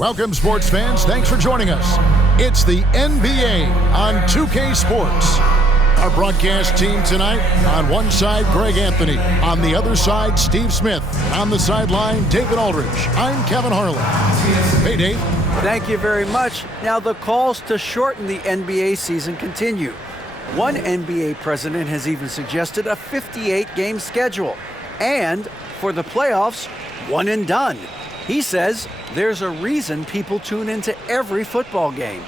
Welcome, sports fans. Thanks for joining us. It's the NBA on 2K Sports. Our broadcast team tonight, on one side, Greg Anthony. On the other side, Steve Smith. On the sideline, David Aldridge. I'm Kevin Harlan. Hey, Dave. Thank you very much. Now, the calls to shorten the NBA season continue. One NBA president has even suggested a 58-game schedule. And for the playoffs, one and done. He says there's a reason people tune into every football game.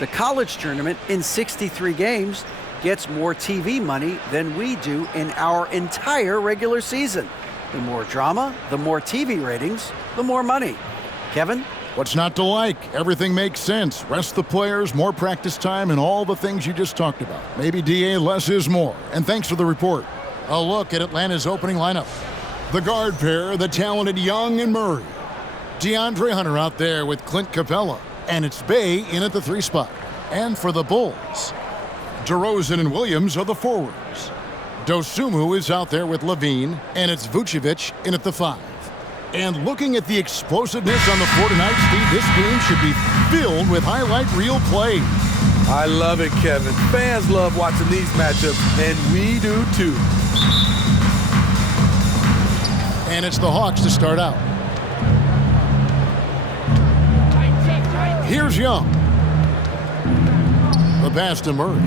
The college tournament in 63 games gets more TV money than we do in our entire regular season. The more drama, the more TV ratings, the more money. Kevin? What's not to like? Everything makes sense. Rest the players, more practice time, and all the things you just talked about. Maybe DA, less is more. And thanks for the report. A look at Atlanta's opening lineup. The guard pair, the talented Young and Murray. DeAndre Hunter out there with Clint Capella. And it's Bey in at the 3 spot. And for the Bulls, DeRozan and Williams are the forwards. Dosunmu is out there with Levine, and it's Vucevic in at the 5. And looking at the explosiveness on the floor tonight, Steve, this game should be filled with highlight reel plays. I love it, Kevin. Fans love watching these matchups, and we do too. And it's the Hawks to start out. Here's Young. The pass to Murray.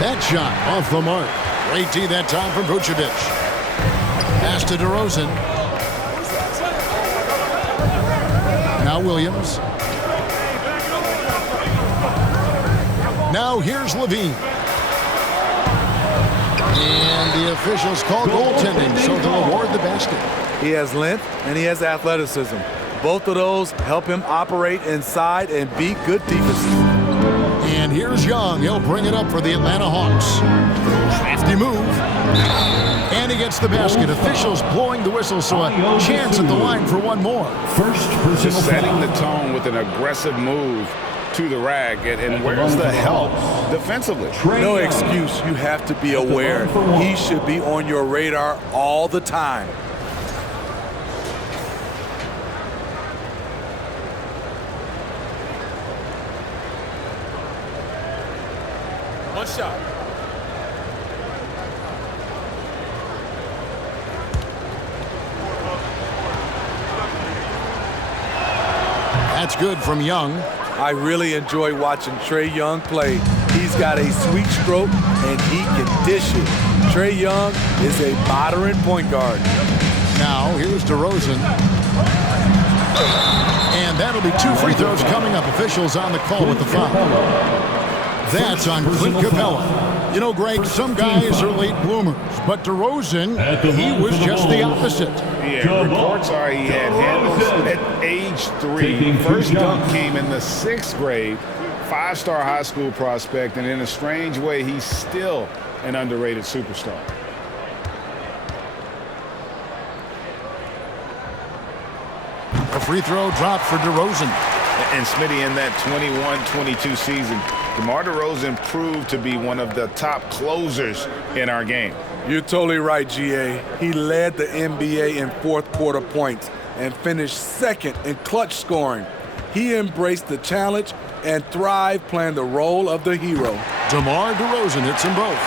That shot off the mark. Great D that time from Vucevic. Pass to DeRozan. Now Williams. Now here's Levine. And the officials call goaltending, so they'll award the basket. He has length and he has athleticism. Both of those help him operate inside and beat good defenses. And here's Young. He'll bring it up for the Atlanta Hawks. Crafty move. And he gets the basket. Officials blowing the whistle, so a chance at the line for one more. Just setting the tone with an aggressive move to the rack. And where's the help defensively? No excuse. You have to be aware. He should be on your radar all the time. One shot. That's good from Young. I really enjoy watching Trae Young play. He's got a sweet stroke, and he can dish it. Trae Young is a modern point guard. Now, here's DeRozan. And that'll be 2 free throws coming up. Officials on the call with the foul. That's on Clint Capella. You know, Greg, some guys are late bloomers, but DeRozan, he was just the opposite. Yeah, reports are he had handles at age 3. First dunk came in the 6th grade. 5-star high school prospect, and in a strange way, he's still an underrated superstar. A free throw dropped for DeRozan. And Smitty, in that 21-22 season, DeMar DeRozan proved to be one of the top closers in our game. You're totally right, GA. He led the NBA in fourth quarter points and finished second in clutch scoring. He embraced the challenge and thrived playing the role of the hero. DeMar DeRozan hits them both.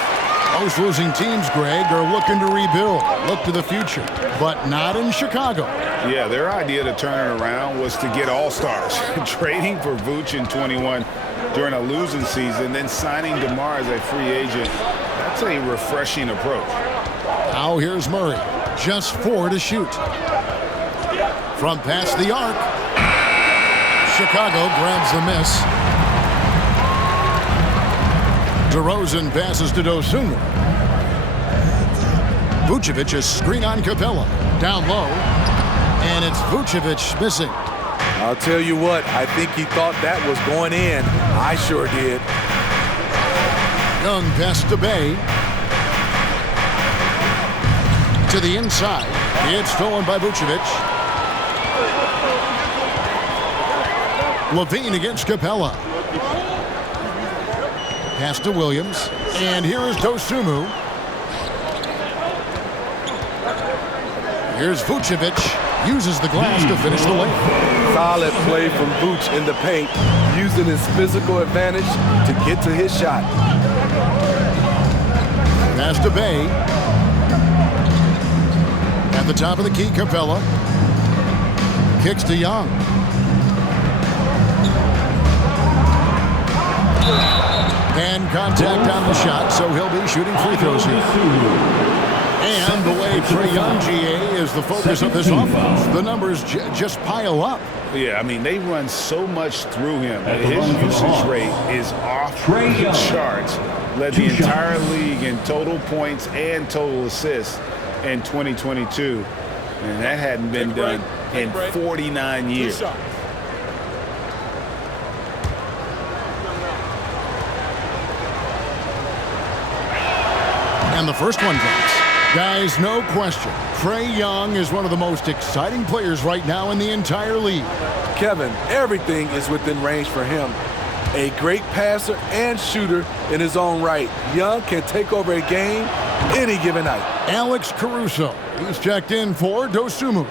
Most losing teams, Greg, are looking to rebuild, look to the future, but not in Chicago. Yeah, their idea to turn it around was to get all-stars. Trading for Vooch in 21 during a losing season, then signing DeMar as a free agent, that's a refreshing approach. Now here's Murray, just 4 to shoot. From past the arc, Chicago grabs the miss. DeRozan passes to Dosunmu. Vucevic is screen on Capella. Down low. And it's Vucevic missing. I'll tell you what, I think he thought that was going in. I sure did. Young pass to Bey. To the inside. It's stolen by Vucevic. Levine against Capella. Pass to Williams. And here is Dosunmu. Here's Vucevic. uses the glass to finish the layup. Solid play from Vooch in the paint, using his physical advantage to get to his shot. Pass to Bay. At the top of the key, Capella. Kicks to Young. And contact on the shot, so he'll be shooting free throws here. And the way Trae Young, GA, is the focus of this offense, the numbers just pile up. Yeah, I mean, they run so much through him. His usage rate is off the charts. Led the entire league in total points and total assists in 2022. And that hadn't been done in 49 years. And the first one drops. Guys, no question, Trae Young is one of the most exciting players right now in the entire league. Kevin, everything is within range for him. A great passer and shooter in his own right. Young can take over a game any given night. Alex Caruso, he's checked in for Dosunmu.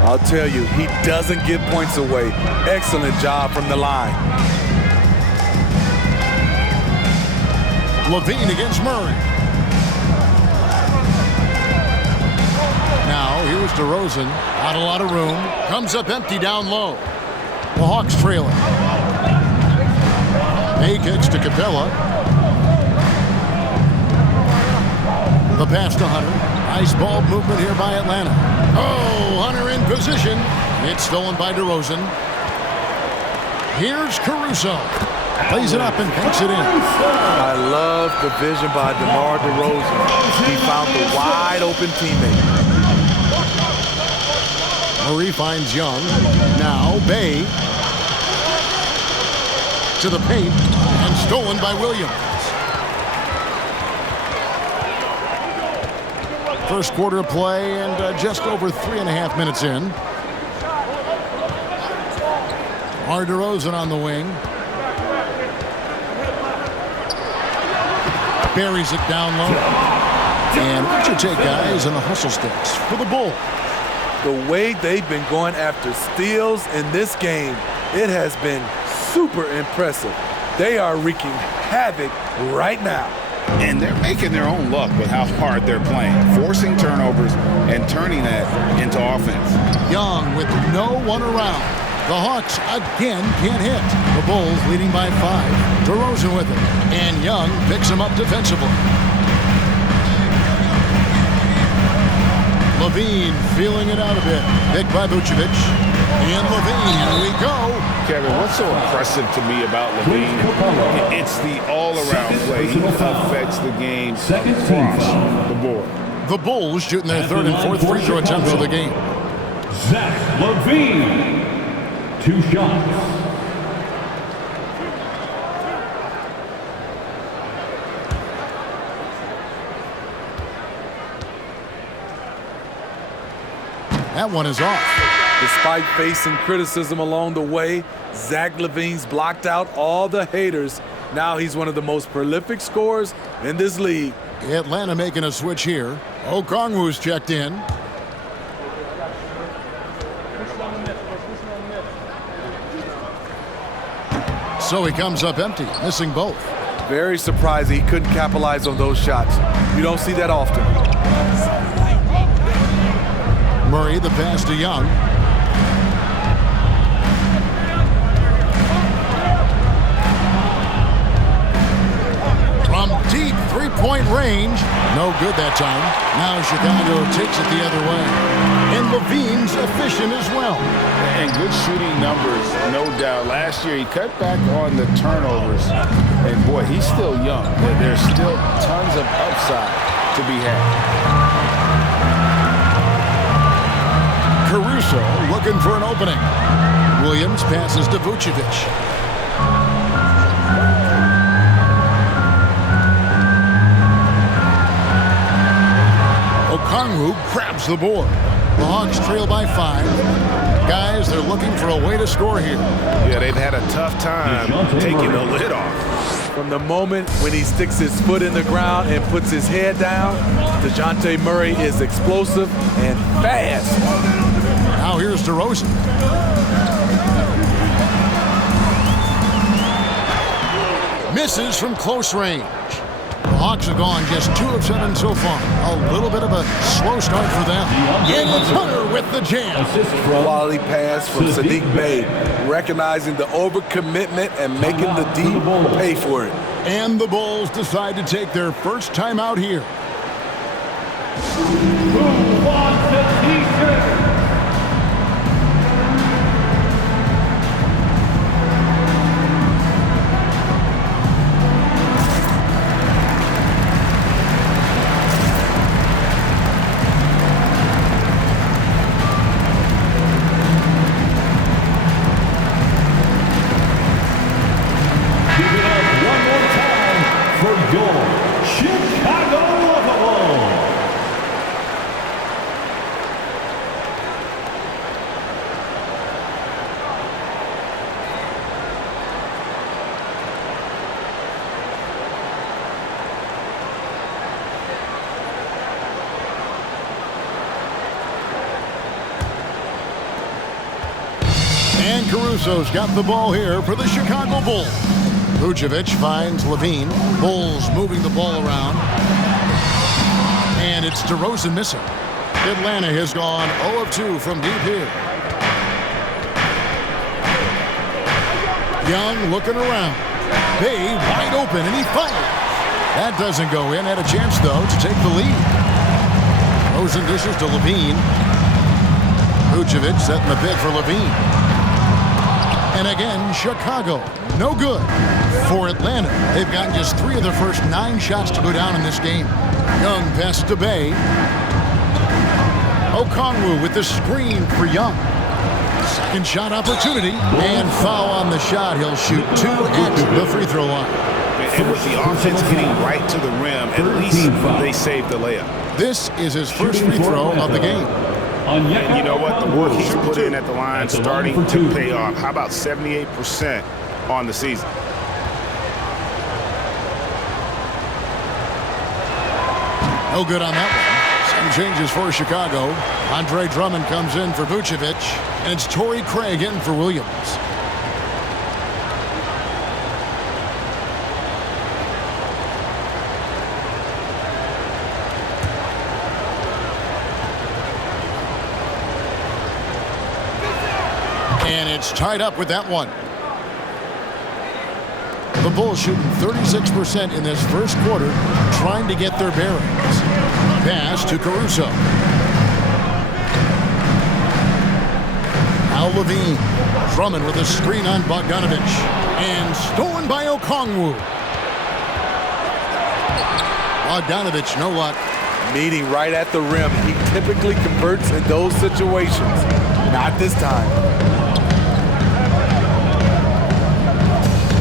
I'll tell you, he doesn't give points away. Excellent job from the line. LaVine against Murray. Now, here's DeRozan. Not a lot of room. Comes up empty down low. The Hawks trailing. Bay kicks to Capella. The pass to Hunter. Nice ball movement here by Atlanta. Oh, Hunter in position. It's stolen by DeRozan. Here's Caruso. Plays it up and banks it in. I love the vision by DeMar DeRozan. He found the wide open teammate. Murray finds Young. Now Bay. To the paint. And stolen by Williams. First quarter of play and just over 3.5 minutes in. DeRozan on the wing. Buries it down low. And what's your take, guys, on the hustle sticks for the Bulls? The way they've been going after steals in this game, it has been super impressive. They are wreaking havoc right now. And they're making their own luck with how hard they're playing, forcing turnovers and turning that into offense. Young with no one around. The Hawks again can't hit. The Bulls leading by 5. DeRozan with it. And Young picks him up defensively. LaVine feeling it out a bit. Picked by Vucevic. And LaVine, here we go. Kevin, what's so impressive to me about LaVine? It's the all-around play. He affects the game across the board. The Bulls shooting their third and fourth free throw attempts of the game. Zach LaVine. 2 shots. That one is off. Despite facing criticism along the way, Zach LaVine's blocked out all the haters. Now he's one of the most prolific scorers in this league. Atlanta making a switch here. Okongwu's checked in. So he comes up empty, missing both. Very surprising he couldn't capitalize on those shots. You don't see that often. Murray, the pass to Young. From deep three-point range. No good that time. Now Chicago takes it the other way. And LaVine's efficient as well. And good shooting numbers, no doubt. Last year, he cut back on the turnovers. And, boy, he's still young. There's still tons of upside to be had. Caruso looking for an opening. Williams passes to Vucevic. Okongwu grabs the board. The Hawks trail by 5. Guys, they're looking for a way to score here. Yeah, they've had a tough time taking the lid off. From the moment when he sticks his foot in the ground and puts his head down, DeJounte Murray is explosive and fast. DeRozan. Misses from close range. The Hawks have gone just 2 of 7 so far. A little bit of a slow start for them. And Hunter with the jam. Quality pass from Sadiq Bey, recognizing the overcommitment and making the D pay for it. And the Bulls decide to take their first time out here. Who wants the t-shirt? And Caruso's got the ball here for the Chicago Bulls. Vucevic finds Levine. Bulls moving the ball around. And it's DeRozan missing. Atlanta has gone 0 of 2 from deep here. Young looking around. Bey wide open, and he fires. That doesn't go in. Had a chance, though, to take the lead. DeRozan dishes to Levine. Vucevic setting the bid for Levine. And again, Chicago, no good. For Atlanta, they've gotten just 3 of their first 9 shots to go down in this game. Young pass to Bey. Okongwu with the screen for Young. Second shot opportunity, and foul on the shot. He'll shoot 2 at the free throw line. And with the offense getting right to the rim, at least they saved the layup. This is his first free throw of the game. And you know what? The work he's put in at the line starting to pay off. How about 78% on the season? No good on that one. Some changes for Chicago. Andre Drummond comes in for Vucevic, and it's Torrey Craig in for Williams. And it's tied up with that one. The Bulls shooting 36% in this first quarter, trying to get their bearings. Pass to Caruso. Now Levine. Drummond with a screen on Bogdanovic. And stolen by Okongwu. Bogdanovic, no luck. Meeting right at the rim. He typically converts in those situations. Not this time.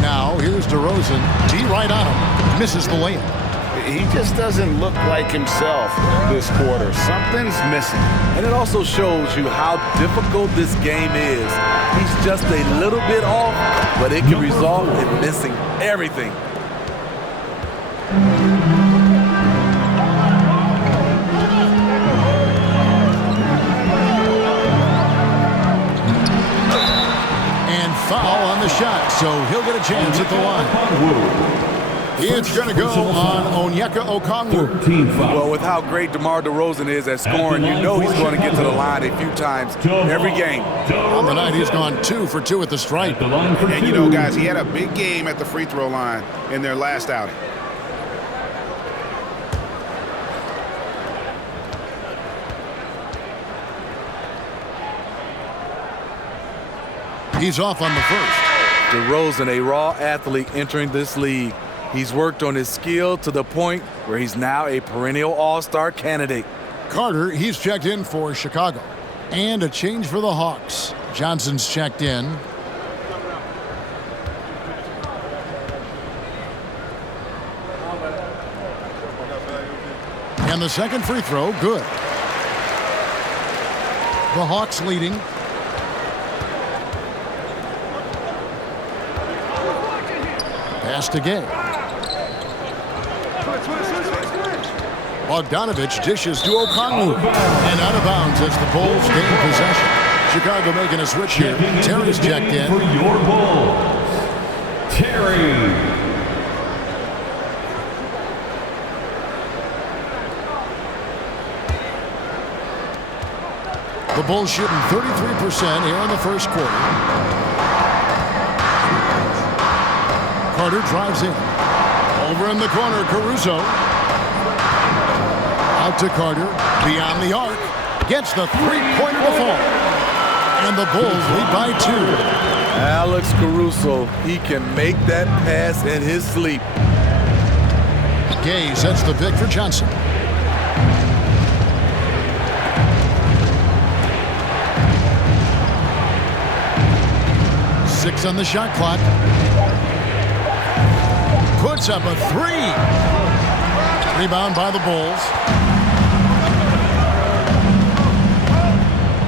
Now here's DeRozan. D right on him. Misses the layup. He just doesn't look like himself this quarter. Something's missing. And it also shows you how difficult this game is. He's just a little bit off, but it can result in missing everything. And foul on the shot, so he'll get a chance at the line. It's going to go on Onyeka Okongwu. Well, with how great DeMar DeRozan is at scoring, you know he's going to get to the line a few times every game. On the night, he's gone 2 for 2 at the stripe. And you know, guys, he had a big game at the free throw line in their last outing. He's off on the first. DeRozan, a raw athlete entering this league. He's worked on his skill to the point where he's now a perennial all-star candidate. Carter, he's checked in for Chicago. And a change for the Hawks. Johnson's checked in. And the second free throw, good. The Hawks leading. Pass to Gay. Bogdanovic dishes to Okongwu. And out of bounds as the Bulls gain possession. Chicago making a switch here. Terry's checked in. For your Bulls, Terry. The Bulls shooting 33% here in the first quarter. Carter drives in. Over in the corner, Caruso. Out to Carter. Beyond the arc. Gets the three-pointer to fall. And the Bulls lead by 2. Alex Caruso, he can make that pass in his sleep. Gay sets the pick for Johnson. Six on the shot clock. Puts up a 3. Rebound by the Bulls.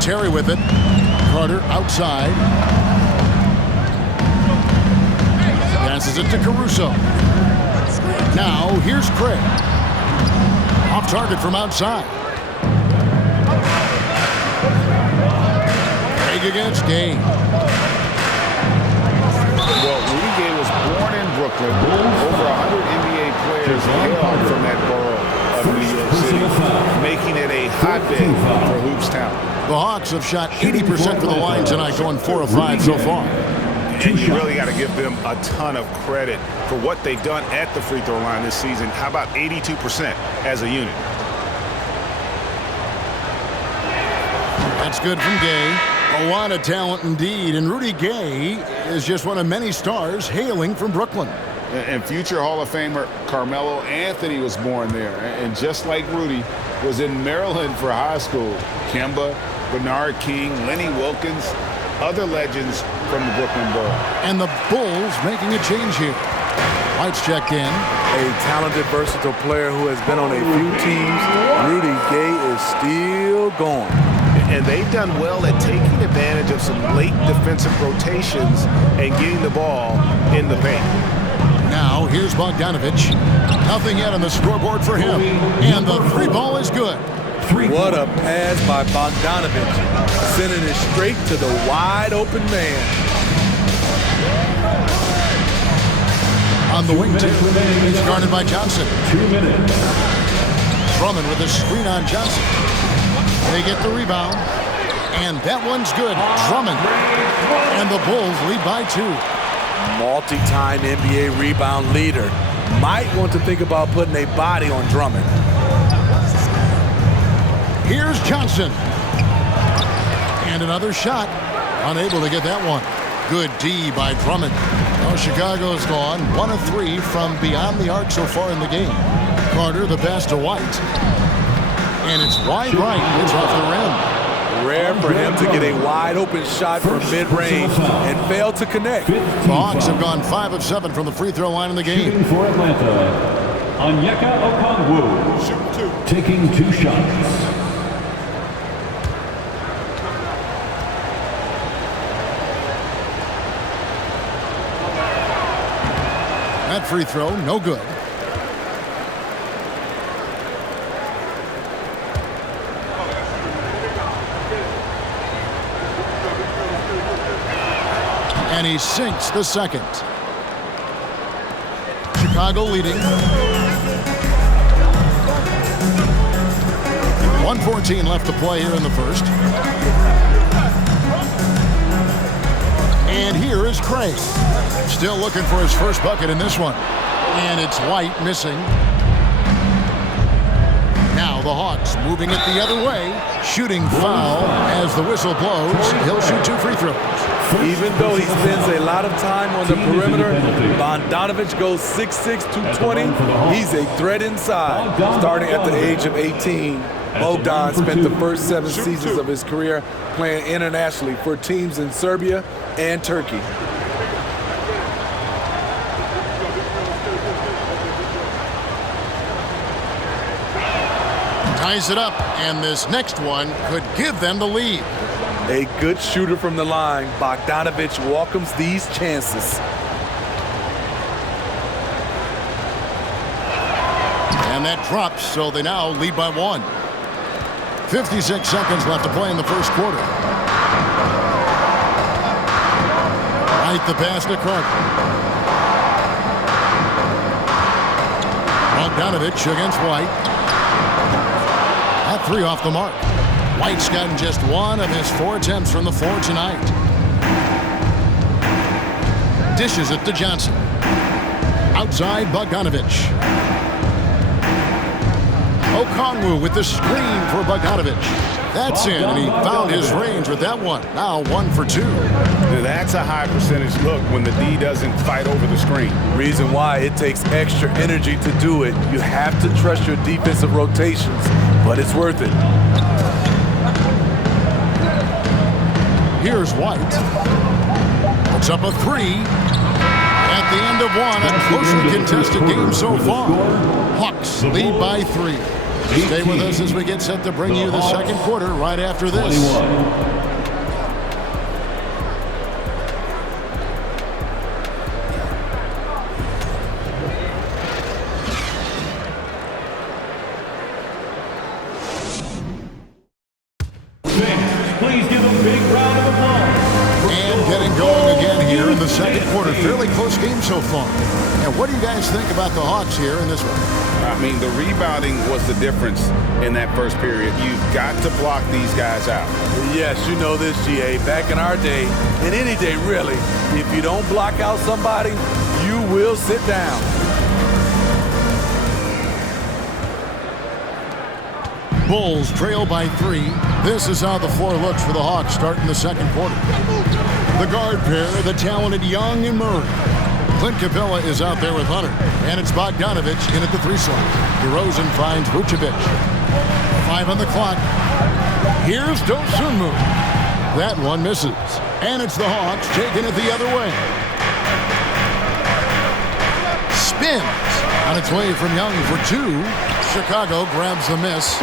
Terry with it. Carter outside. Passes it to Caruso. Now here's Craig. Off target from outside. Craig against Gay. Well, Rudy Gay was born in Brooklyn. Over 100 NBA players hail from that borough of New York City, making it a hotbed for hoops talent. The Hawks have shot 80% from the line tonight, going 4 of 5 so far. And you really got to give them a ton of credit for what they've done at the free throw line this season. How about 82% as a unit? That's good from Gay. A lot of talent indeed, and Rudy Gay is just one of many stars hailing from Brooklyn. And future Hall of Famer Carmelo Anthony was born there. And just like Rudy, was in Maryland for high school. Kemba, Bernard King, Lenny Wilkins, other legends from the Brooklyn Borough. And the Bulls making a change here. White's checked in. A talented, versatile player who has been on a few teams. Rudy Gay is still going. And they've done well at taking advantage of some late defensive rotations and getting the ball in the paint. Now here's Bogdanovich. Nothing yet on the scoreboard for him. And the 3 ball is good. What a pass by Bogdanovich. Sending it straight to the wide open man. On the wing too. It's guarded by Johnson. 2 minutes. Drummond with a screen on Johnson. They get the rebound. And that one's good. Drummond. And the Bulls lead by 2. Multi-time NBA rebound leader. Might want to think about putting a body on Drummond. Here's Johnson. And another shot. Unable to get that one. Good D by Drummond. Now Chicago's gone 1 of 3 from beyond the arc so far in the game. Carter the pass to White. And it's wide right. It's off the rim. Rare for him to get a wide open shot from mid-range and fail to connect. The Hawks have gone 5 of 7 from the free throw line in the game. Shooting for Atlanta, Onyeka Okongwu. Taking 2 shots. That free throw, no good. And he sinks the second. Chicago leading. 1:14 left to play here in the first. And here is Craig. Still looking for his first bucket in this one. And it's White missing. Now the Hawks moving it the other way. Shooting foul as the whistle blows. He'll shoot 2 free throws. Even though he spends a lot of time on the perimeter, Bogdanovich goes 6'6", 220. He's a threat inside. Starting at the age of 18, Bogdan spent the first 7 seasons of his career playing internationally for teams in Serbia and Turkey. Ties it up, and this next one could give them the lead. A good shooter from the line, Bogdanovich welcomes these chances. And that drops, so they now lead by 1. 56 seconds left to play in the first quarter. White the pass to Carter. Bogdanovich against White. That three off the mark. White's gotten just one of his 4 attempts from the floor tonight. Dishes it to Johnson. Outside Bogdanovich. Okongwu with the screen for Bogdanovich. That's in, and he found his range with that one. Now 1 for 2. Now that's a high percentage look when the D doesn't fight over the screen. Reason why it takes extra energy to do it. You have to trust your defensive rotations, but it's worth it. Here's White. Puts up a 3. At the end of one, a closely contested game so far. Hawks lead by 3. Stay with us as we get set to bring you the second quarter right after this. 21. Please give a big round of applause. And getting going again here in the second quarter. Fairly close game so far. And what do you guys think about the Hawks here in this one? I mean, the rebounding was the difference in that first period. You've got to block these guys out. Yes, you know this, GA. Back in our day, and any day really, if you don't block out somebody, you will sit down. Bulls trail by 3. This is how the floor looks for the Hawks starting the second quarter. The guard pair, the talented Young and Murray. Clint Capella is out there with Hunter, and it's Bogdanovich in at the 3 slot. DeRozan finds Vucevic. 5 on the clock. Here's Dosunmu. That one misses, and it's the Hawks taking it the other way. Spins on its way from Young for 2. Chicago grabs the miss.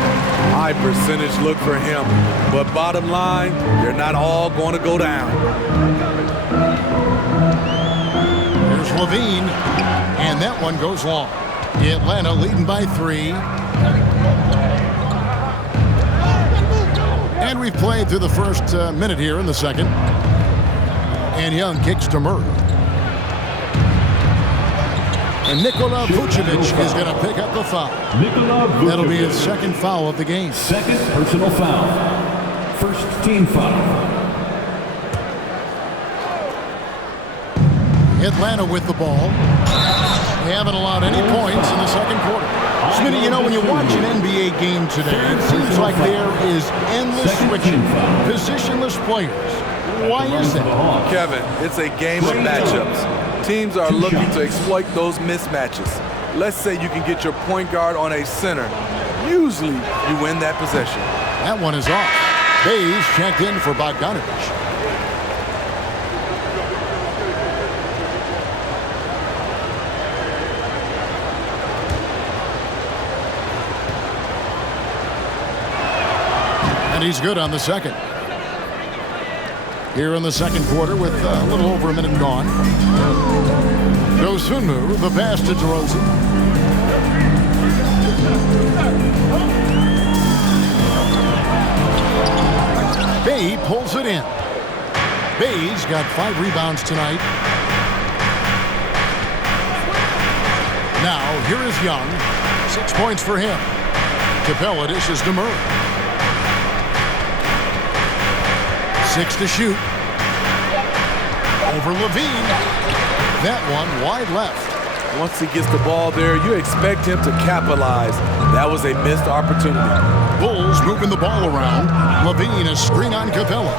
High percentage look for him, but bottom line, they're not all going to go down. Here's Levine, and that one goes long. Atlanta leading by 3. And we've played through the first minute here in the second. And Young kicks to Murray. And Nikola Vucevic is going to pick up the foul. That'll be his second foul of the game. Second personal foul. First team foul. Atlanta with the ball. They haven't allowed any points in the second quarter. Smitty, you know, when you watch an NBA game today, it seems like there is endless switching, positionless players. Why is that? Kevin, it's a game of matchups. Teams are looking to exploit those mismatches. Let's say you can get your point guard on a center. Usually, you win that possession. That one is off. Bays checked in for Bogdanovich. And he's good on the second. Here in the second quarter with a little over a minute gone. Dosunmu, the pass to DeRozan. Bay pulls it in. Bay's got 5 rebounds tonight. Now, here is Young. 6 points for him. Capella dishes to Murray. 6 to shoot. Over Levine. That one wide left. Once he gets the ball there, you expect him to capitalize. That was a missed opportunity. Bulls moving the ball around. Levine a screen on Capella.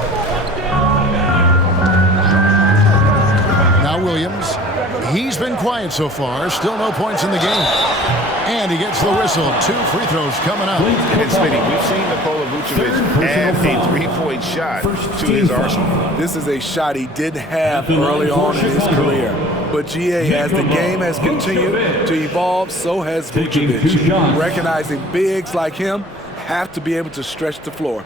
Now Williams. He's been quiet so far. Still no points in the game. And he gets the whistle. 2 free throws coming up. And Smitty, we've seen Nikola Vucevic add a 3-point shot to his arsenal. This is a shot he didn't have early on in his career. But GA, as the game has continued to evolve, so has Vucevic. Recognizing bigs like him have to be able to stretch the floor.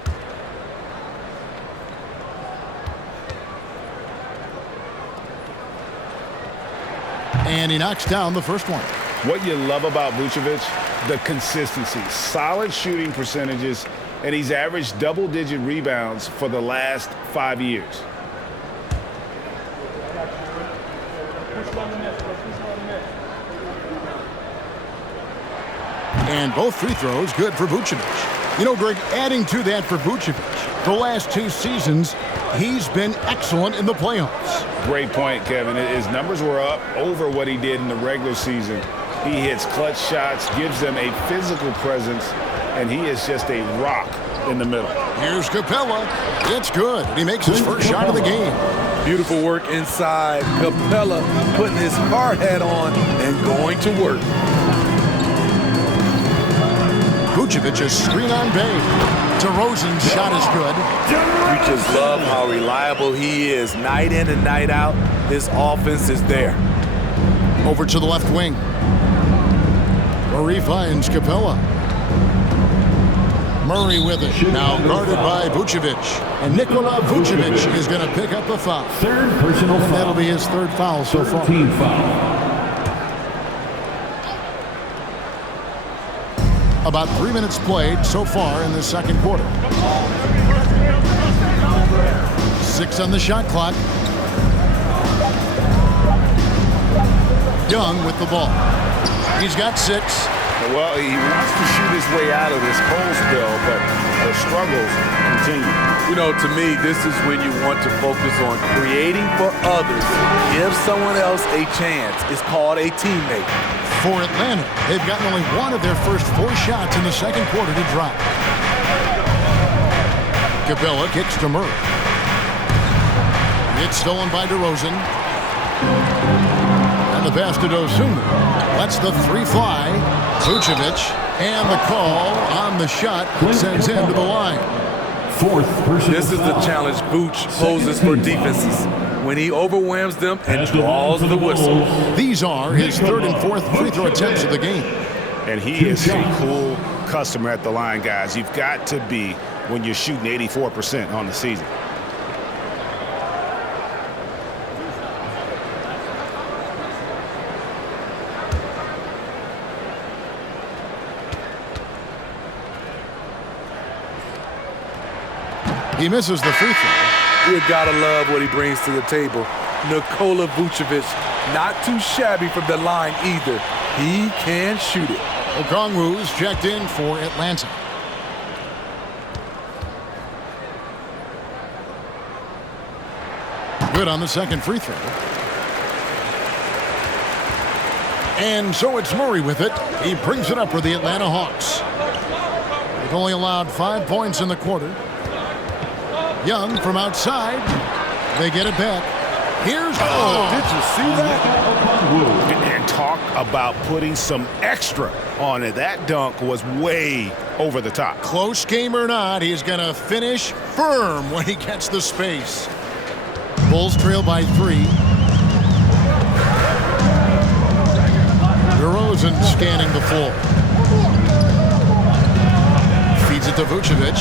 And he knocks down the first one. What you love about Vucevic, the consistency, solid shooting percentages, and he's averaged double-digit rebounds for the last 5 years. And both free throws good for Vucevic. You know, Greg, adding to that for Vucevic, the last 2 seasons, he's been excellent in the playoffs. Great point, Kevin. His numbers were up over what he did in the regular season. He hits clutch shots, gives them a physical presence, and he is just a rock in the middle. Here's Capella. It's good. He makes his first shot of the game. Beautiful work inside. Capella putting his hard hat on and going to work. Vucevic's screen on Bay. DeRozan's shot is good. You just love how reliable he is. Night in and night out, his offense is there. Over to the left wing. Murray finds Capella. Murray with it. Now guarded by Vucevic. And Nikola Vucevic is going to pick up the foul. Third personal foul. That'll be his 3rd foul so far. Team foul. About 3 minutes played so far in the second quarter. 6 on the shot clock. Young with the ball. He's got 6. Well, he wants to shoot his way out of this cold spell, but the struggles continue. You know, to me, this is when you want to focus on creating for others. Give someone else a chance. It's called a teammate. For Atlanta, they've gotten only 1 of their first 4 shots in the second quarter to drop. Capella kicks to Murray. It's stolen by DeRozan. And the pass to Dosunmu. Lets the 3 fly. Vucevic. And the call on the shot that sends him to the line. 4th personal This is the challenge Vooch poses for defenses. When he overwhelms them and draws the whistle. These are his 3rd and 4th free throw attempts of the game. And he is a cool customer at the line, guys. You've got to be when you're shooting 84% on the season. He misses the free throw. You gotta love what he brings to the table. Nikola Vucevic, not too shabby from the line either. He can shoot it. Okongwu's checked in for Atlanta. Good on the second free throw. And so it's Murray with it. He brings it up for the Atlanta Hawks. They've only allowed 5 points in the quarter. Young from outside. They get it back. Here's did you see that? And talk about putting some extra on it. That dunk was way over the top. Close game or not, he's going to finish firm when he gets the space. Bulls trail by 3. DeRozan scanning the floor. Feeds it to Vucevic.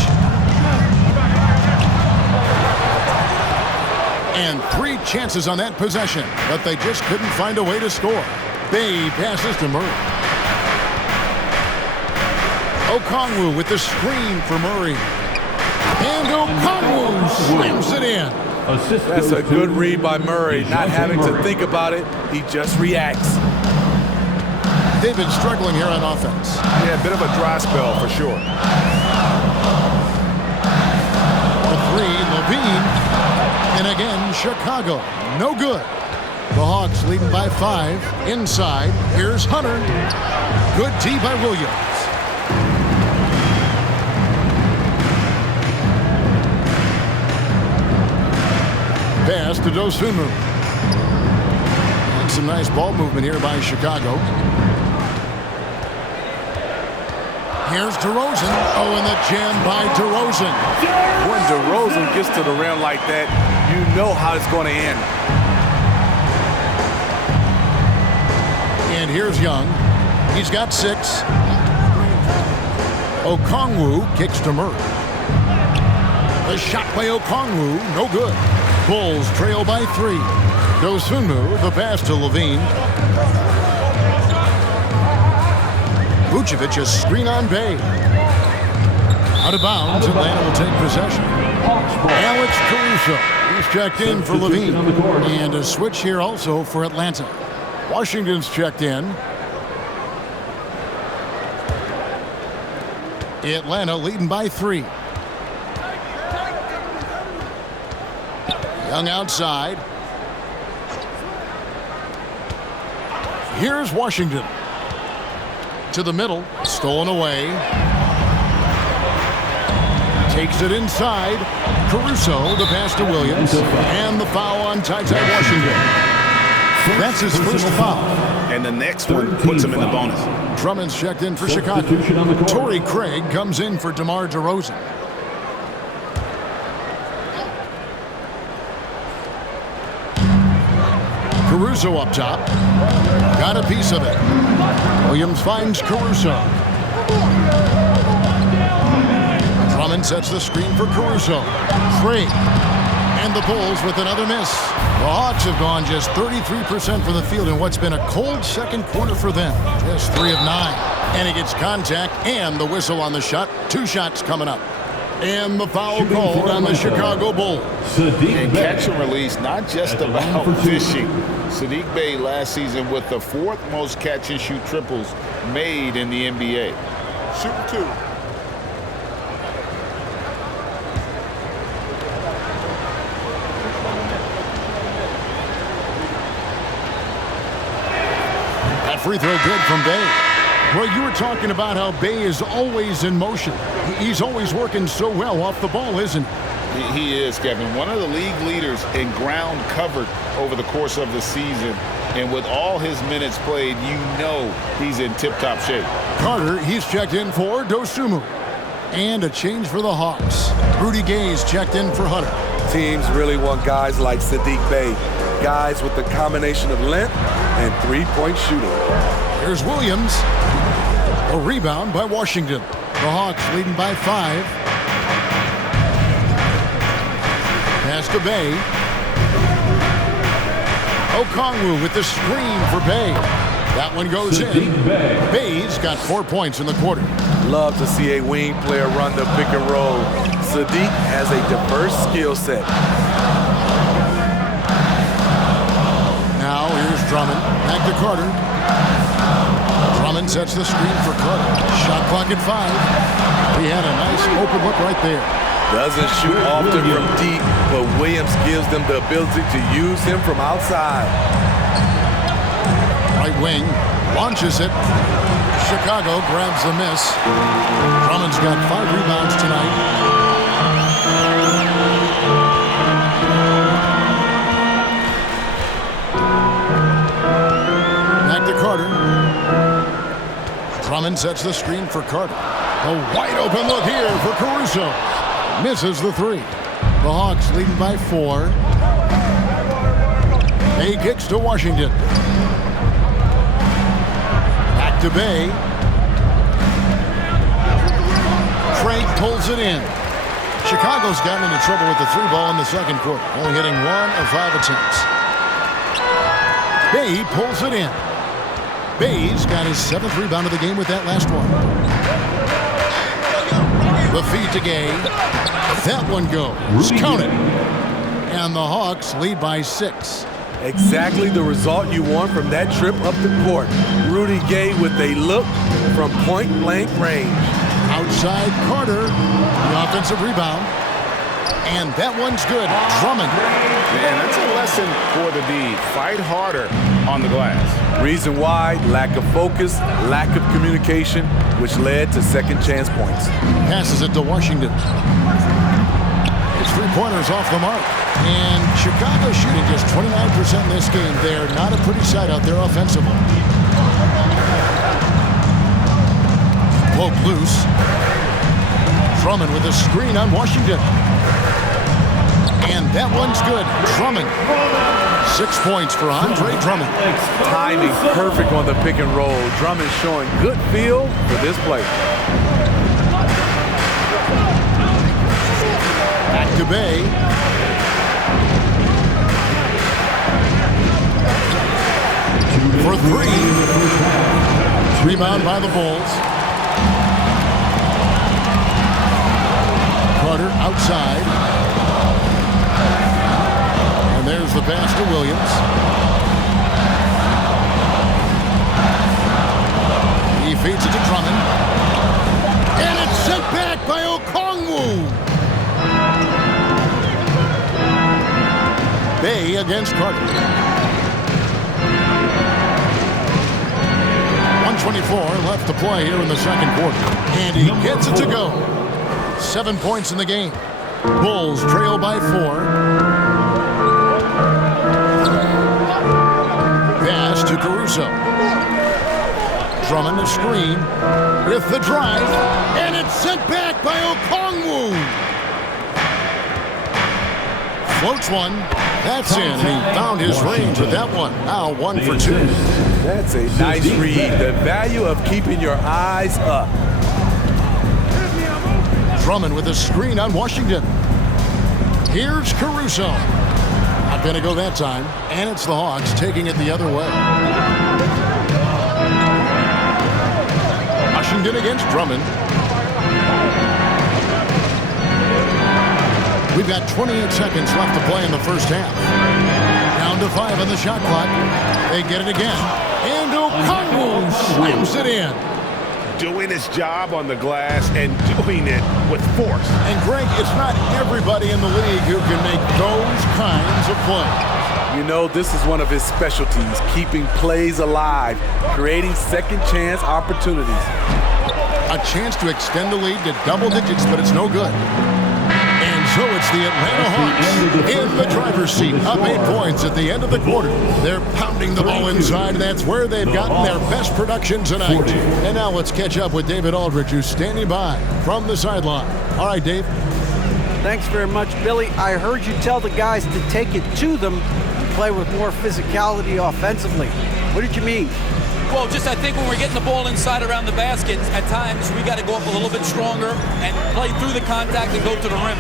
And 3 chances on that possession, but they just couldn't find a way to score. Bay passes to Murray. Okongwu with the screen for Murray. And Okongwu slams it in. That's a good read by Murray. Not having to think about it, he just reacts. They've been struggling here on offense. Yeah, a bit of a dry spell for sure. For 3, Levine. And again, Chicago. No good. The Hawks leading by 5. Inside. Here's Hunter. Good D by Williams. Pass to Dosunmu. And some nice ball movement here by Chicago. Here's DeRozan. Oh, and the jam by DeRozan. When DeRozan gets to the rim like that, you know how it's going to end. And here's Young. He's got 6. Okongwu kicks to Murray. The shot by Okongwu, no good. Bulls trail by 3. Dosunmu, the pass to Levine. Vucevic, a screen on Bay. Out of bounds, Atlanta will take possession. Alex Caruso, he's checked in for Levine. And a switch here also for Atlanta. Washington's checked in. Atlanta leading by 3. Young outside. Here's Washington. To the middle. Stolen away. Takes it inside. Caruso, the pass to Williams. And the foul on Ty Washington. That's his first foul. And the next one puts him in the bonus. Drummond's checked in for Chicago. Torrey Craig comes in for DeMar DeRozan. Caruso up top. Got a piece of it. Williams finds Caruso. Drummond sets the screen for Caruso. Craig. And the Bulls with another miss. The Hawks have gone just 33% from the field in what's been a cold second quarter for them. Just 3 of 9. And he gets contact and the whistle on the shot. 2 shots coming up. And the foul called on the Chicago Bulls. And catch and release, not just about fishing. Saddiq Bey last season with the 4th most catch and shoot triples made in the NBA. Shooting 2. That free throw good from Bey. Well, you were talking about how Bey is always in motion. He's always working so well off the ball, isn't he? He is, Kevin. One of the league leaders in ground covered over the course of the season. And with all his minutes played, you know he's in tip-top shape. Carter, he's checked in for Dosunmu. And a change for the Hawks. Rudy Gay's checked in for Hunter. Teams really want guys like Saddiq Bey. Guys with the combination of length and three-point shooting. Here's Williams. A rebound by Washington. The Hawks leading by 5. Pass to Bey. Okongwu with the screen for Bey. That one goes in. Bey's got 4 points in the quarter. Love to see a wing player run the pick and roll. Saddiq has a diverse skill set. Now here's Drummond. Back to Carter. Drummond sets the screen for Carter. Shot clock at 5. He had a nice open look right there. Doesn't shoot often from deep, but Williams gives them the ability to use him from outside. Right wing, launches it. Chicago grabs the miss. Drummond's got 5 rebounds tonight. Back to Carter. Drummond sets the screen for Carter. A wide open look here for Caruso. Misses the 3. The Hawks leading by 4. Bey kicks to Washington. Back to Bey. Craig pulls it in. Chicago's gotten into trouble with the 3-ball in the second quarter, only hitting 1 of 5 attempts. Bey pulls it in. Bey's got his 7th rebound of the game with that last one. The feed to Gay. That one goes. Count it. And the Hawks lead by 6. Exactly the result you want from that trip up the court. Rudy Gay with a look from point-blank range. Outside Carter. The offensive rebound. And that one's good. Drummond. Man, that's a lesson for the D. Fight harder on the glass. Reason why, lack of focus, lack of communication, which led to second chance points. Passes it to Washington. His 3-pointers off the mark. And Chicago shooting just 29% in this game. They're not a pretty sight out there offensively. Poke loose. Drummond with a screen on Washington. And that one's good. Drummond. 6 points for Andre Drummond. Timing perfect on the pick and roll. Drummond showing good feel for this play. Back to Bey. For 3. Rebound by the Bulls. Carter outside. And there's the pass to Williams. He feeds it to Drummond. And it's Bay against Carter. 1:24 left to play here in the second quarter. And he gets it to go. 7 points in the game. Bulls trail by 4. Pass to Caruso. Drummond a screen with the drive, and it's sent back by Okongwu. Floats one. That's in, and he found his range with that one. Now 1 for 2. That's a nice read. The value of keeping your eyes up. Drummond with a screen on Washington. Here's Caruso. Not going to go that time, and it's the Hawks taking it the other way. Washington against Drummond. We've got 28 seconds left to play in the first half. Down to 5 on the shot clock. They get it again. And Okongwu slams it in. Doing his job on the glass and doing it with force. And Greg, it's not everybody in the league who can make those kinds of plays. You know, this is one of his specialties, keeping plays alive, creating second chance opportunities. A chance to extend the lead to double digits, but it's no good. And so it's the Atlanta Hawks in the driver's seat, up 8 points at the end of the quarter. They're pounding the ball inside, and that's where they've gotten their best production tonight. And now let's catch up with David Aldridge, who's standing by from the sideline. All right, Dave. Thanks very much, Billy. I heard you tell the guys to take it to them and play with more physicality offensively. What did you mean? Well, just I think when we're getting the ball inside around the basket, at times we got to go up a little bit stronger and play through the contact and go to the rim.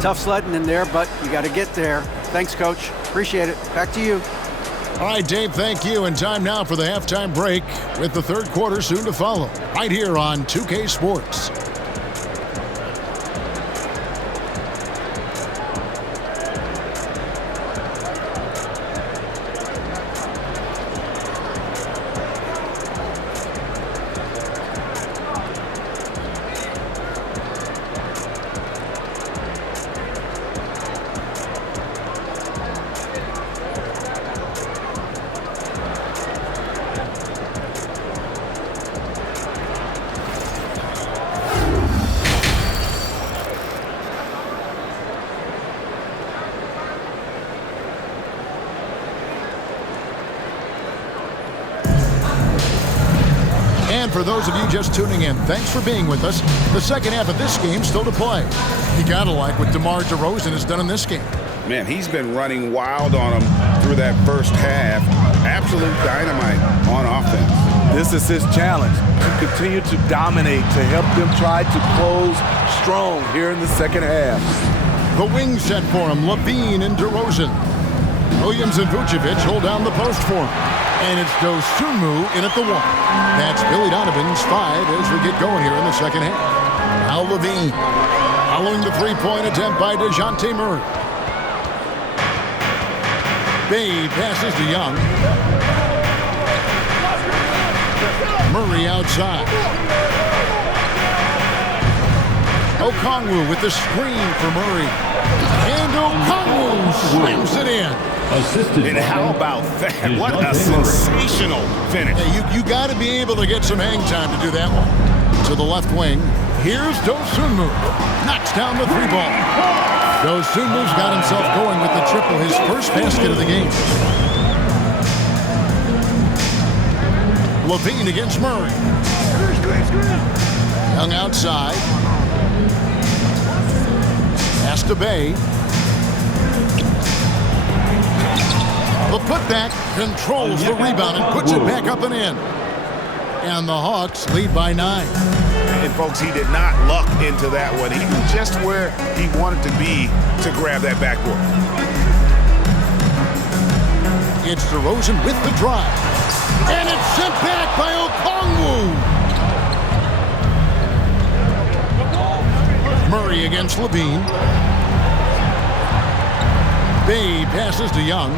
Tough sledding in there, but you got to get there. Thanks, Coach. Appreciate it. Back to you. All right, Dave, thank you. And time now for the halftime break with the third quarter soon to follow, right here on 2K Sports. And for those of you just tuning in, thanks for being with us. The second half of this game still to play. You gotta like what DeMar DeRozan has done in this game. Man, he's been running wild on him through that first half. Absolute dynamite on offense. This is his challenge, to continue to dominate, to help them try to close strong here in the second half. The wing set for him, Levine and DeRozan. Williams and Vucevic hold down the post for him. And it's Dosunmu in at the 1. That's Billy Donovan's 5 as we get going here in the second half. Now Levine following the three-point attempt by DeJounte Murray. Bay passes to Young. Murray outside. Okongwu with the screen for Murray. And Okongwu slams it in. And how about that? What a sensational finish. Hey, you got to be able to get some hang time to do that one. To the left wing, here's Dosunmu. Knocks down the 3-ball. Dosunmu's got himself going with the triple, his first basket of the game. Levine against Murray. Young outside. Pass to Bay. The putback controls the rebound and puts it back up and in. And the Hawks lead by 9. And folks, he did not luck into that one. He knew just where he wanted to be to grab that backboard. It's DeRozan with the drive. And it's sent back by Okongwu. Murray against Levine. Bay passes to Young.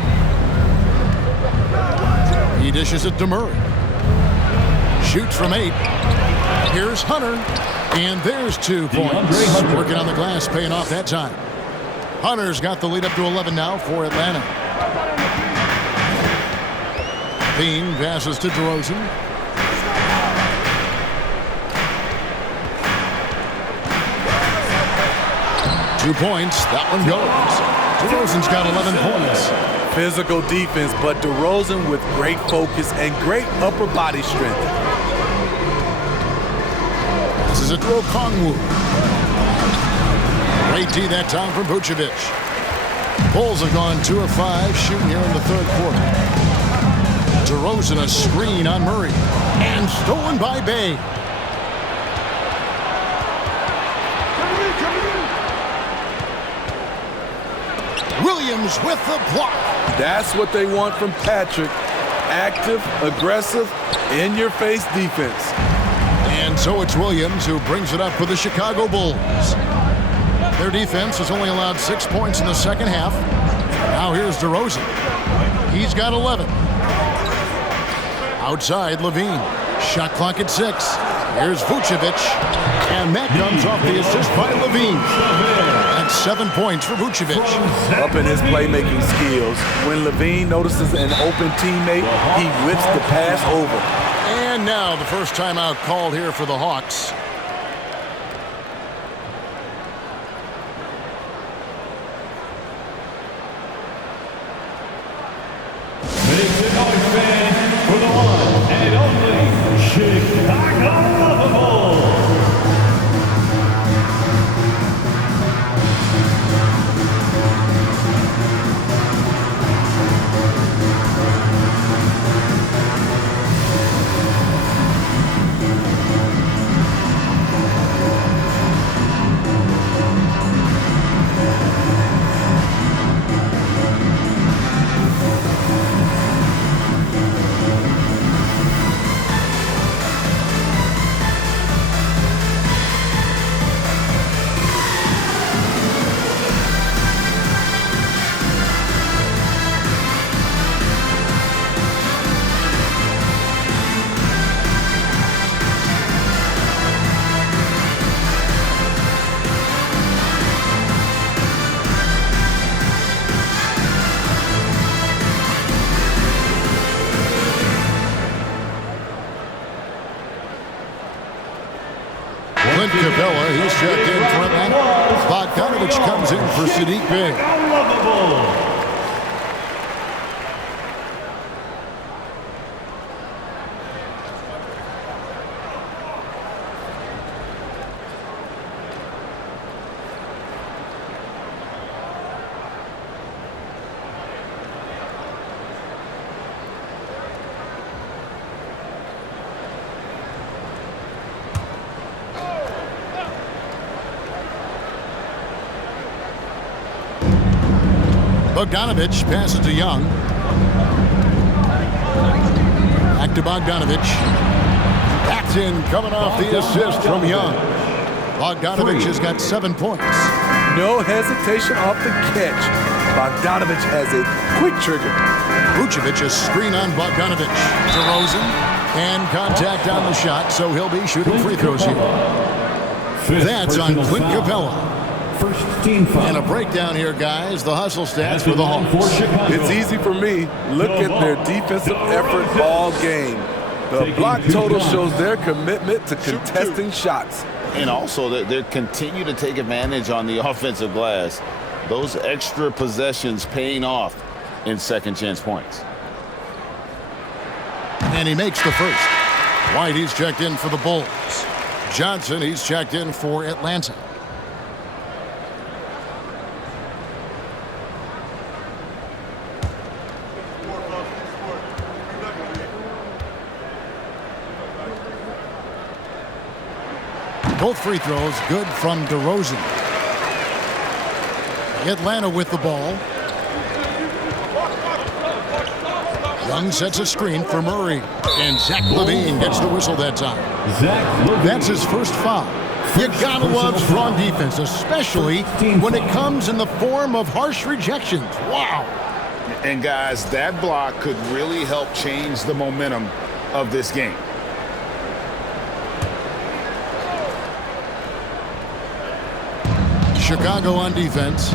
He dishes it to Murray. Shoots from 8. Here's Hunter. And there's 2 points. Working on the glass, paying off that time. Hunter's got the lead up to 11 now for Atlanta. LaVine passes to DeRozan. Two points. That one goes. DeRozan's got 11 points. Physical defense, but DeRozan with great focus and great upper body strength. This is a throw, Kongwu. Great D that time from Vucevic. Bulls have gone 2 of 5 shooting here in the third quarter. DeRozan a screen on Murray. And stolen by Bay. Williams with the block. That's what they want from Patrick. Active, aggressive, in-your-face defense. And so it's Williams who brings it up for the Chicago Bulls. Their defense has only allowed 6 points in the second half. Now here's DeRozan. He's got 11. Outside, LaVine. Shot clock at 6. Here's Vucevic. And that comes off the assist by LaVine. That's 7 points for Vucevic. Up in his playmaking skills. When LaVine notices an open teammate, he whips the pass over. And now the first timeout called here for the Hawks. Make the noise, fans, for the one and only Chicago Bulls. Clint Capella, he's checked in for Atlanta. Bogdanovich comes in for Saddiq Bey. Bogdanovich passes to Young. Back to Bogdanovich. That's in, coming off the assist from Young. Bogdanovich has got 7 points. No hesitation off the catch. Bogdanovich has a quick trigger. Vucevic a screen on Bogdanovich. DeRozan and contact on the shot, so he'll be shooting free throws here. That's on Clint Capella. First team foul. And a breakdown here, guys. The hustle stats for the Hawks. It's easy for me. Look at their defensive effort all game. The block total shows their commitment to contesting shots. And also, they continue to take advantage on the offensive glass. Those extra possessions paying off in second chance points. And he makes the first. White, he's checked in for the Bulls. Johnson, he's checked in for Atlanta. Both free throws good from DeRozan. Atlanta with the ball. Young sets a screen for Murray. And Zach LaVine gets the whistle that time. That's his first foul. You gotta love strong defense, especially when it comes in the form of harsh rejections. Wow. And guys, that block could really help change the momentum of this game. Chicago on defense.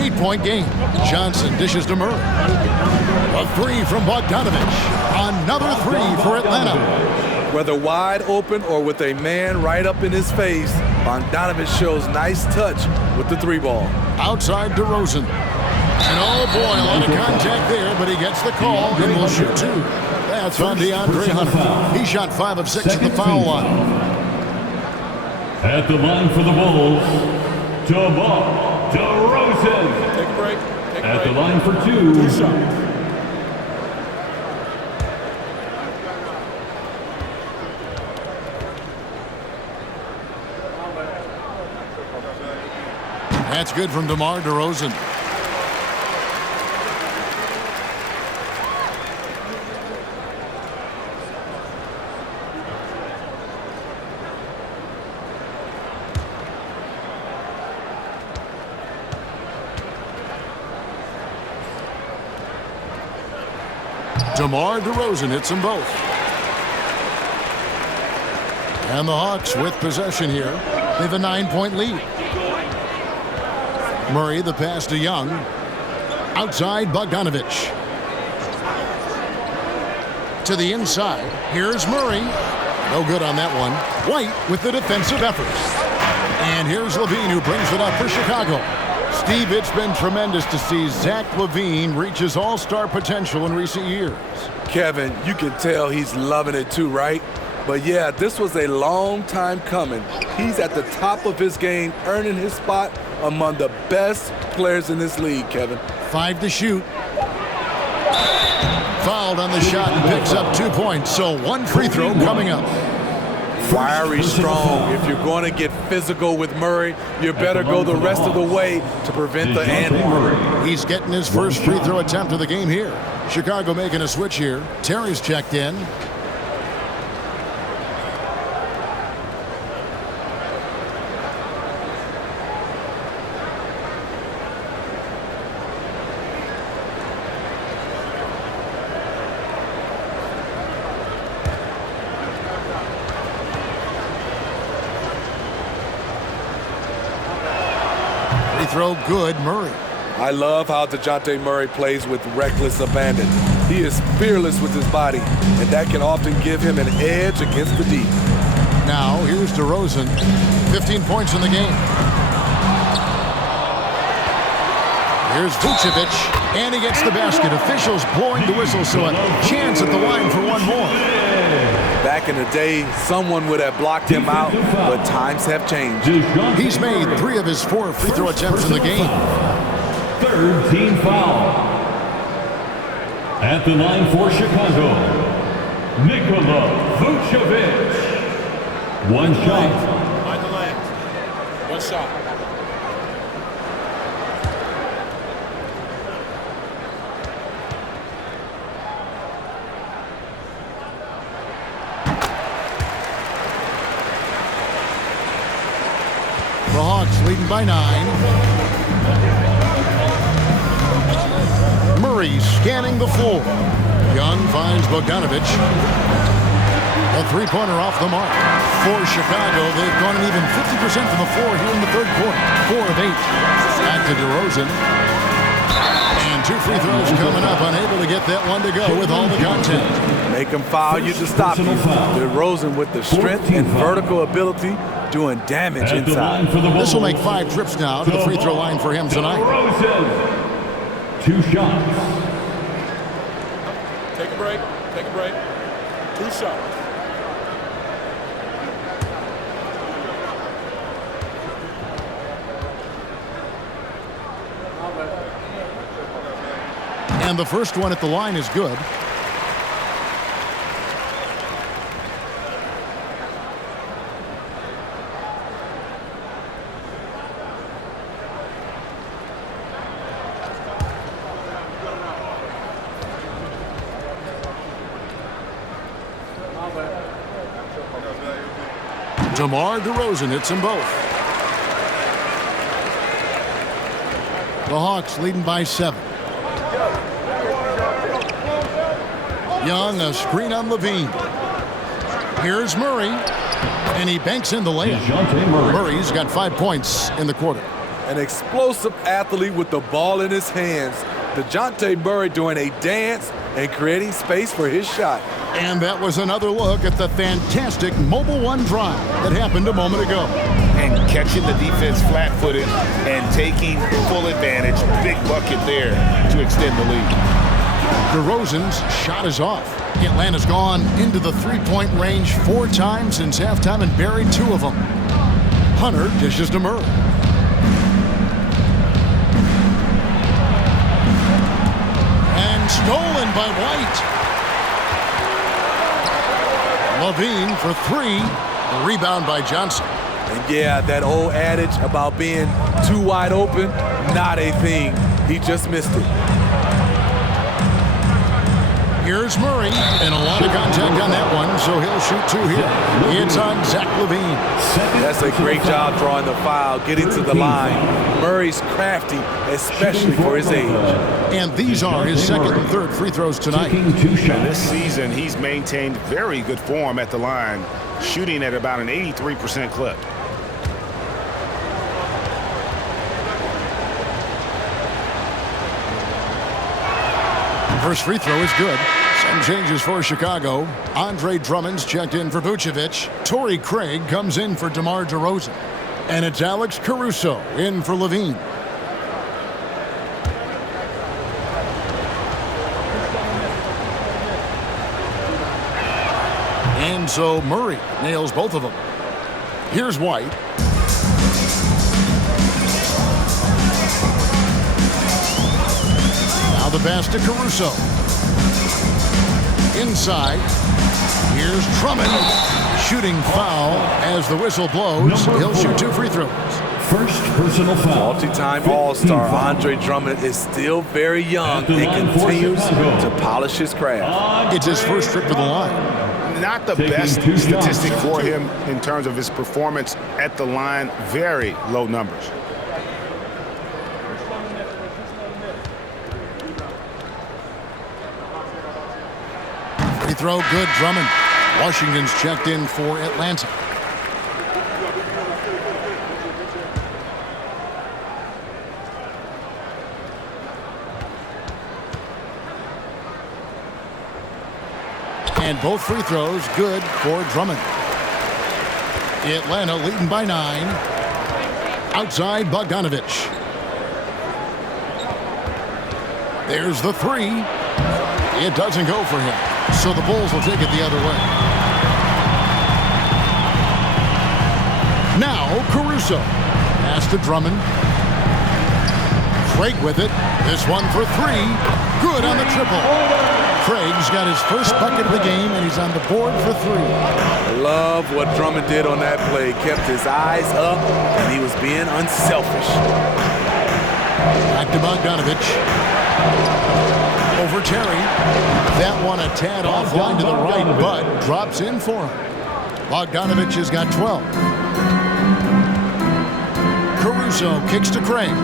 8-point game. Johnson dishes to Murray. A three from Bogdanovich. Another three for Atlanta. Whether wide open or with a man right up in his face, Bogdanovich shows nice touch with the three ball. Outside DeRozan. And oh boy, a lot of contact there, but he gets the call and will shoot two. That's on DeAndre Hunter. He shot 5 of 6 at the foul line. At the line for the Bulls, DeMar DeRozan. Take a break. At the line for two. That's good from DeMar DeRozan. DeMar DeRozan hits them both. And the Hawks with possession here. They have a 9-point lead. Murray, the pass to Young. Outside, Bogdanovich. To the inside. Here's Murray. No good on that one. White with the defensive effort. And here's LaVine, who brings it up for Chicago. Steve, it's been tremendous to see Zach LaVine reach his all-star potential in recent years. Kevin, you can tell he's loving it too, right? But yeah, this was a long time coming. He's at the top of his game, earning his spot among the best players in this league, Kevin. 5 to shoot. Fouled on the shot and picks up 2 points. So 1 free throw coming up. Wiry, strong. If you're going to get physical with Murray, you better go the rest of the way to prevent the and. He's getting his first free throw attempt of the game here. Chicago making a switch here. Terry's checked in. Throw good, Murray. I love how DeJounte Murray plays with reckless abandon. He is fearless with his body, and that can often give him an edge against the deep. Now, here's DeRozan. 15 points in the game. Here's Vucevic, and he gets the basket. Officials blowing the whistle, so a chance at the line for one more. Back in the day, someone would have blocked him out, but times have changed. He's made 3 of his 4 free throw attempts in the game. Third team foul. At the line for Chicago, Nikola Vucevic. One shot. Behind the lane. 1 shot. The Hawks leading by 9. Murray scanning the floor. Young finds Bogdanovich. A three-pointer off the mark. For Chicago, they've gone an even 50% from the floor here in the third quarter. 4 of 8. Back to DeRozan. And 2 free throws coming up. Unable to get that one to go with all the contact. Make him foul you to stop you. DeRozan with the strength and vertical ability doing damage inside. This will make 5 trips now to the free throw line for him tonight. 2 shots. Take a break. Take a break. 2 shots. And the first one at the line is good. DeMar DeRozan hits them both. The Hawks leading by 7. Young, a screen on LaVine. Here's Murray, and he banks in the layup. Murray's got 5 points in the quarter. An explosive athlete with the ball in his hands. DeJounte Murray doing a dance and creating space for his shot. And that was another look at the fantastic Mobile One drive that happened a moment ago. And catching the defense flat-footed and taking full advantage. Big bucket there to extend the lead. DeRozan's shot is off. Atlanta's gone into the three-point range 4 times since halftime and buried 2 of them. Hunter dishes to Murray. And stolen by White. Levine for 3. The rebound by Johnson. And yeah, that old adage about being too wide open, not a thing. He just missed it. Here's Murray, and a lot of contact on that one, so he'll shoot 2 here. It's on Zach LaVine. That's a great job drawing the foul, getting to the line. Murray's crafty, especially for his age. And these are his second and third free throws tonight. And this season, he's maintained very good form at the line, shooting at about an 83% clip. First free throw is good. Some changes for Chicago. Andre Drummond's checked in for Vucevic. Torrey Craig comes in for DeMar DeRozan. And it's Alex Caruso in for Levine. And so Murray nails both of them. Here's White. Now the pass to Caruso. Inside. Here's Drummond. Shooting foul as the whistle blows. He'll shoot 2 free throws. First personal foul. Multi-time All-Star Andre Drummond is still very young and continues to polish his craft. It's his first trip to the line. Not the best statistic for him in terms of his performance at the line. Very low numbers. Free throw, good. Drummond. Washington's checked in for Atlanta. And both free throws good for Drummond. Atlanta leading by 9. Outside Bogdanovich. There's the 3. It doesn't go for him. So the Bulls will take it the other way. Now Caruso. Pass to Drummond. Craig with it. This one for 3. Good on the triple. Craig's got his first bucket of the game, and he's on the board for 3. I love what Drummond did on that play. Kept his eyes up, and he was being unselfish. Back to Bogdanovich. Over Terry. That one a tad offline to the right, but drops in for him. Bogdanovich has got 12. Caruso kicks to Craig.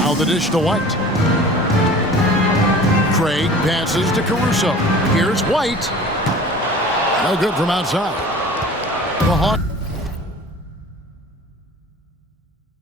Now the dish to White. Craig passes to Caruso. Here's White. No good from outside. The Hawks